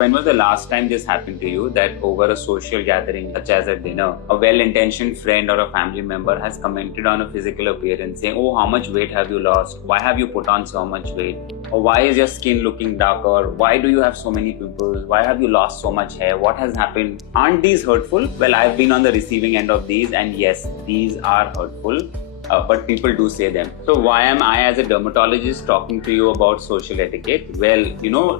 When was the last time this happened to you that over a social gathering such as a dinner, a well-intentioned friend or a family member has commented on a physical appearance saying, "Oh, how much weight have you lost? Why have you put on so much weight? Or why is your skin looking darker? Why do you have so many pimples? Why have you lost so much hair? What has happened?" Aren't these hurtful? Well, I've been on the receiving end of these, and yes, these are hurtful. But people do say them. So why am I as a dermatologist talking to you about social etiquette? Well,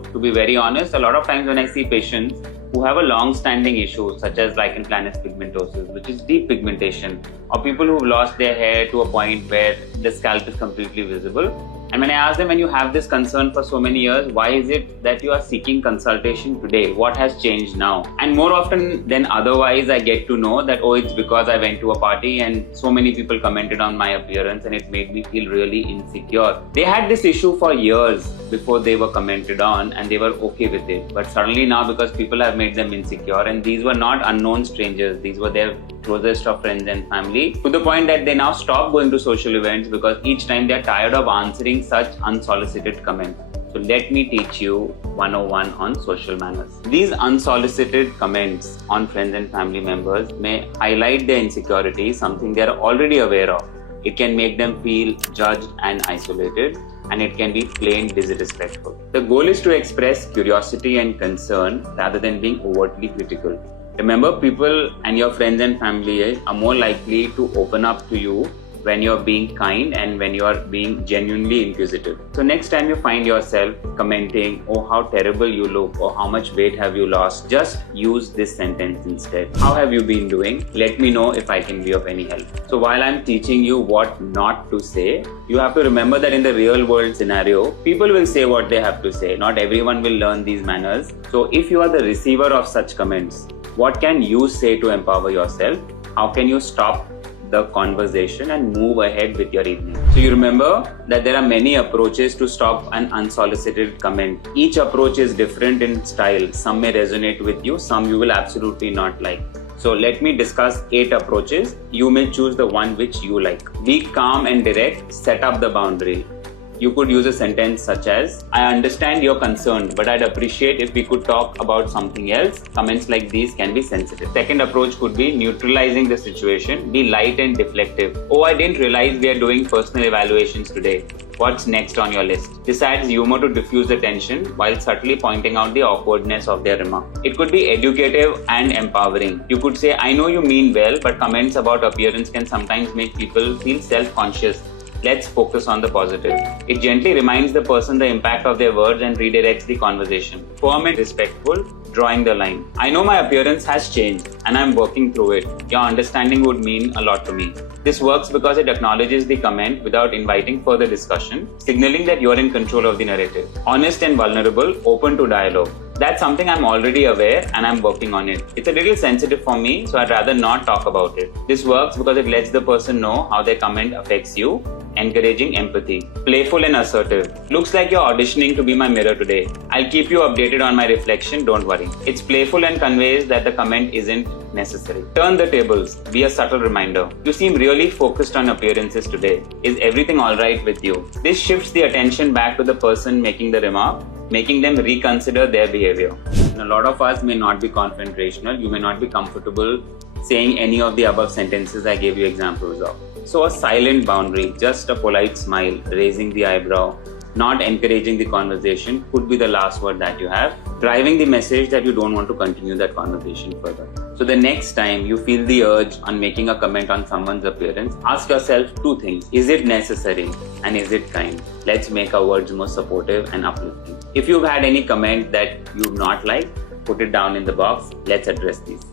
to be very honest, a lot of times when I see patients who have a long-standing issue such as lichen planus pigmentosis, which is deep pigmentation, or people who've lost their hair to a point where the scalp is completely visible. And when I ask them, when you have this concern for so many years, why is it that you are seeking consultation today? What has changed now? And more often than otherwise, I get to know that, oh, it's because I went to a party and so many people commented on my appearance and it made me feel really insecure. They had this issue for years before they were commented on and they were okay with it. But suddenly now, because people have made them insecure, and these were not unknown strangers, these were their closest of friends and family, to the point that they now stop going to social events because each time they're tired of answering such unsolicited comments. So let me teach you 101 on social manners. These unsolicited comments on friends and family members may highlight their insecurities, something they're already aware of. It can make them feel judged and isolated, and it can be plain disrespectful. The goal is to express curiosity and concern rather than being overtly critical. Remember, people and your friends and family are more likely to open up to you when you're being kind and when you're being genuinely inquisitive. So next time you find yourself commenting, "Oh, how terrible you look," or "How much weight have you lost?" just use this sentence instead. "How have you been doing? Let me know if I can be of any help." So while I'm teaching you what not to say, you have to remember that in the real world scenario, people will say what they have to say. Not everyone will learn these manners. So if you are the receiver of such comments, what can you say to empower yourself? How can you stop the conversation and move ahead with your evening? So you remember that there are many approaches to stop an unsolicited comment. Each approach is different in style. Some may resonate with you, some you will absolutely not like. So let me discuss 8 approaches. You may choose the one which you like. Be calm and direct. Set up the boundary. You could use a sentence such as, "I understand you're concerned, but I'd appreciate if we could talk about something else." Comments like these can be sensitive. Second approach could be neutralizing the situation. Be light and deflective. "Oh, I didn't realize we are doing personal evaluations today. What's next on your list?" This adds humor to diffuse the tension while subtly pointing out the awkwardness of their remark. It could be educative and empowering. You could say, "I know you mean well, but comments about appearance can sometimes make people feel self-conscious. Let's focus on the positive." It gently reminds the person the impact of their words and redirects the conversation. Firm and respectful, drawing the line. "I know my appearance has changed and I'm working through it. Your understanding would mean a lot to me." This works because it acknowledges the comment without inviting further discussion, signaling that you're in control of the narrative. Honest and vulnerable, open to dialogue. "That's something I'm already aware and I'm working on it. It's a little sensitive for me, so I'd rather not talk about it." This works because it lets the person know how their comment affects you, encouraging empathy. Playful and assertive. "Looks like you're auditioning to be my mirror today. I'll keep you updated on my reflection, don't worry." It's playful and conveys that the comment isn't necessary. Turn the tables. Be a subtle reminder. "You seem really focused on appearances today. Is everything alright with you?" This shifts the attention back to the person making the remark, making them reconsider their behavior. And a lot of us may not be confrontational. You may not be comfortable saying any of the above sentences I gave you examples of. So a silent boundary, just a polite smile, raising the eyebrow, not encouraging the conversation could be the last word that you have, driving the message that you don't want to continue that conversation further. So the next time you feel the urge on making a comment on someone's appearance, ask yourself 2 things. Is it necessary? And is it kind? Let's make our words more supportive and uplifting. If you've had any comment that you've not liked, put it down in the box. Let's address these.